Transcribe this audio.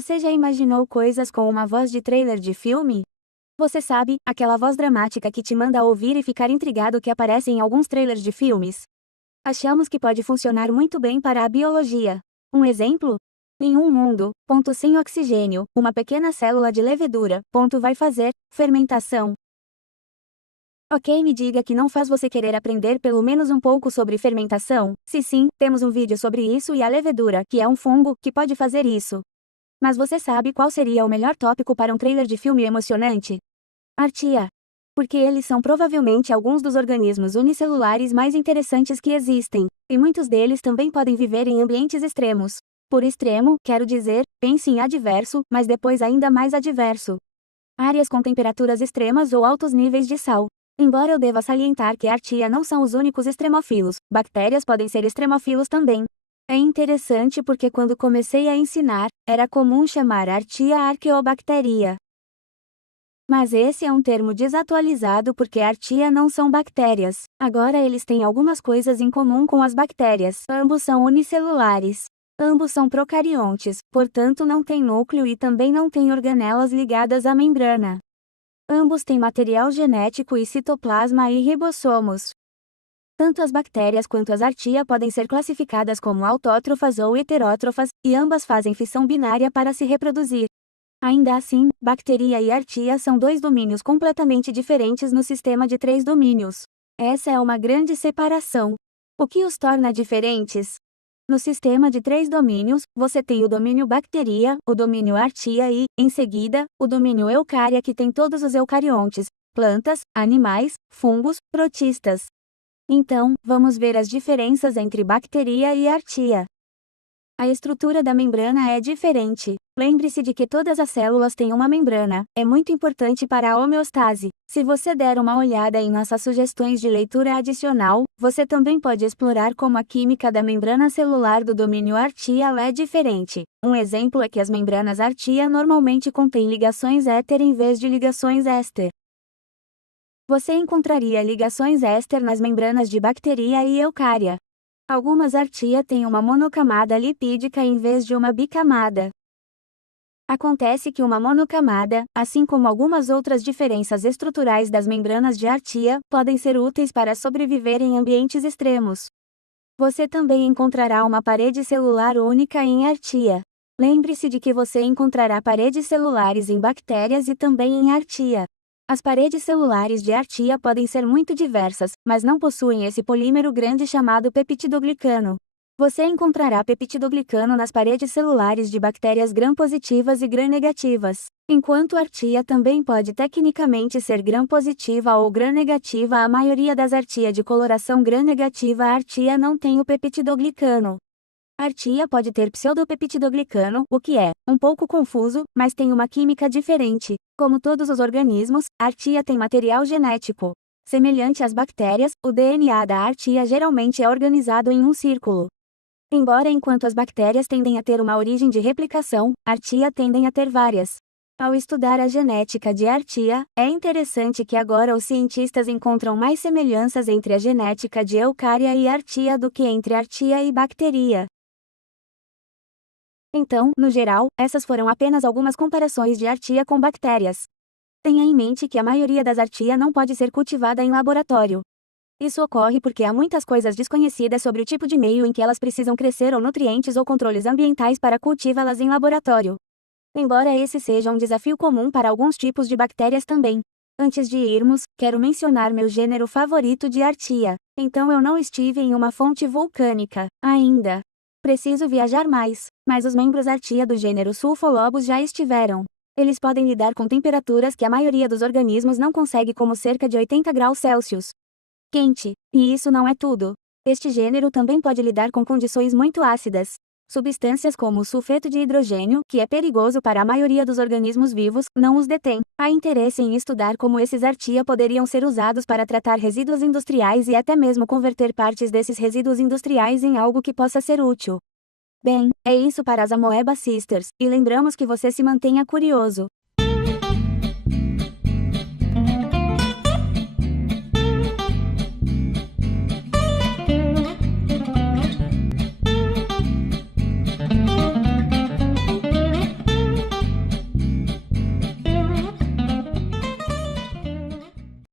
Você já imaginou coisas com uma voz de trailer de filme? Você sabe, aquela voz dramática que te manda ouvir e ficar intrigado que aparece em alguns trailers de filmes? Achamos que pode funcionar muito bem para a biologia. Um exemplo? Em um mundo, sem oxigênio, uma pequena célula de levedura, vai fazer fermentação. Ok, me diga que não faz você querer aprender pelo menos um pouco sobre fermentação? Se sim, temos um vídeo sobre isso e a levedura, que é um fungo, que pode fazer isso. Mas você sabe qual seria o melhor tópico para um trailer de filme emocionante? Archaea. Porque eles são provavelmente alguns dos organismos unicelulares mais interessantes que existem, e muitos deles também podem viver em ambientes extremos. Por extremo, quero dizer, pense em adverso, mas depois ainda mais adverso. Áreas com temperaturas extremas ou altos níveis de sal. Embora eu deva salientar que Archaea não são os únicos extremófilos, bactérias podem ser extremófilos também. É interessante porque quando comecei a ensinar, era comum chamar Archaea Archaeobacteria. Mas esse é um termo desatualizado porque Archaea não são bactérias. Agora eles têm algumas coisas em comum com as bactérias. Ambos são unicelulares. Ambos são procariontes, portanto não têm núcleo e também não têm organelas ligadas à membrana. Ambos têm material genético e citoplasma e ribossomos. Tanto as bactérias quanto as Archaea podem ser classificadas como autótrofas ou heterótrofas, e ambas fazem fissão binária para se reproduzir. Ainda assim, bacteria e Archaea são dois domínios completamente diferentes no sistema de 3 domínios. Essa é uma grande separação. O que os torna diferentes? No sistema de 3 domínios, você tem o domínio bacteria, o domínio Archaea e, em seguida, o domínio eucária que tem todos os eucariontes, plantas, animais, fungos, protistas. Então, vamos ver as diferenças entre bacteria e Archaea. A estrutura da membrana é diferente. Lembre-se de que todas as células têm uma membrana, é muito importante para a homeostase. Se você der uma olhada em nossas sugestões de leitura adicional, você também pode explorar como a química da membrana celular do domínio Archaea é diferente. Um exemplo é que as membranas Archaea normalmente contêm ligações éter em vez de ligações éster. Você encontraria ligações éster nas membranas de bacteria e eucária. Algumas Archaea têm uma monocamada lipídica em vez de uma bicamada. Acontece que uma monocamada, assim como algumas outras diferenças estruturais das membranas de Archaea, podem ser úteis para sobreviver em ambientes extremos. Você também encontrará uma parede celular única em Archaea. Lembre-se de que você encontrará paredes celulares em bactérias e também em Archaea. As paredes celulares de Archaea podem ser muito diversas, mas não possuem esse polímero grande chamado peptidoglicano. Você encontrará peptidoglicano nas paredes celulares de bactérias gram-positivas e gram-negativas. Enquanto Archaea também pode tecnicamente ser gram-positiva ou gram-negativa, a maioria das Archaea de coloração gram-negativa Archaea não tem o peptidoglicano. Archaea pode ter pseudopeptidoglicano, o que é um pouco confuso, mas tem uma química diferente. Como todos os organismos, Archaea tem material genético. Semelhante às bactérias, o DNA da Archaea geralmente é organizado em um círculo. Embora enquanto as bactérias tendem a ter uma origem de replicação, Archaea tendem a ter várias. Ao estudar a genética de Archaea, é interessante que agora os cientistas encontram mais semelhanças entre a genética de eucária e Archaea do que entre Archaea e bacteria. Então, no geral, essas foram apenas algumas comparações de Archaea com bactérias. Tenha em mente que a maioria das Archaea não pode ser cultivada em laboratório. Isso ocorre porque há muitas coisas desconhecidas sobre o tipo de meio em que elas precisam crescer ou nutrientes ou controles ambientais para cultivá-las em laboratório. Embora esse seja um desafio comum para alguns tipos de bactérias também. Antes de irmos, quero mencionar meu gênero favorito de Archaea. Então eu não estive em uma fonte vulcânica, ainda. Preciso viajar mais, mas os membros Archaea do gênero Sulfolobus já estiveram. Eles podem lidar com temperaturas que a maioria dos organismos não consegue, como cerca de 80 graus Celsius. Quente. E isso não é tudo. Este gênero também pode lidar com condições muito ácidas. Substâncias como o sulfeto de hidrogênio, que é perigoso para a maioria dos organismos vivos, não os detém. Há interesse em estudar como esses Archaea poderiam ser usados para tratar resíduos industriais e até mesmo converter partes desses resíduos industriais em algo que possa ser útil. Bem, é isso para as Amoeba Sisters, e lembramos que você se mantenha curioso.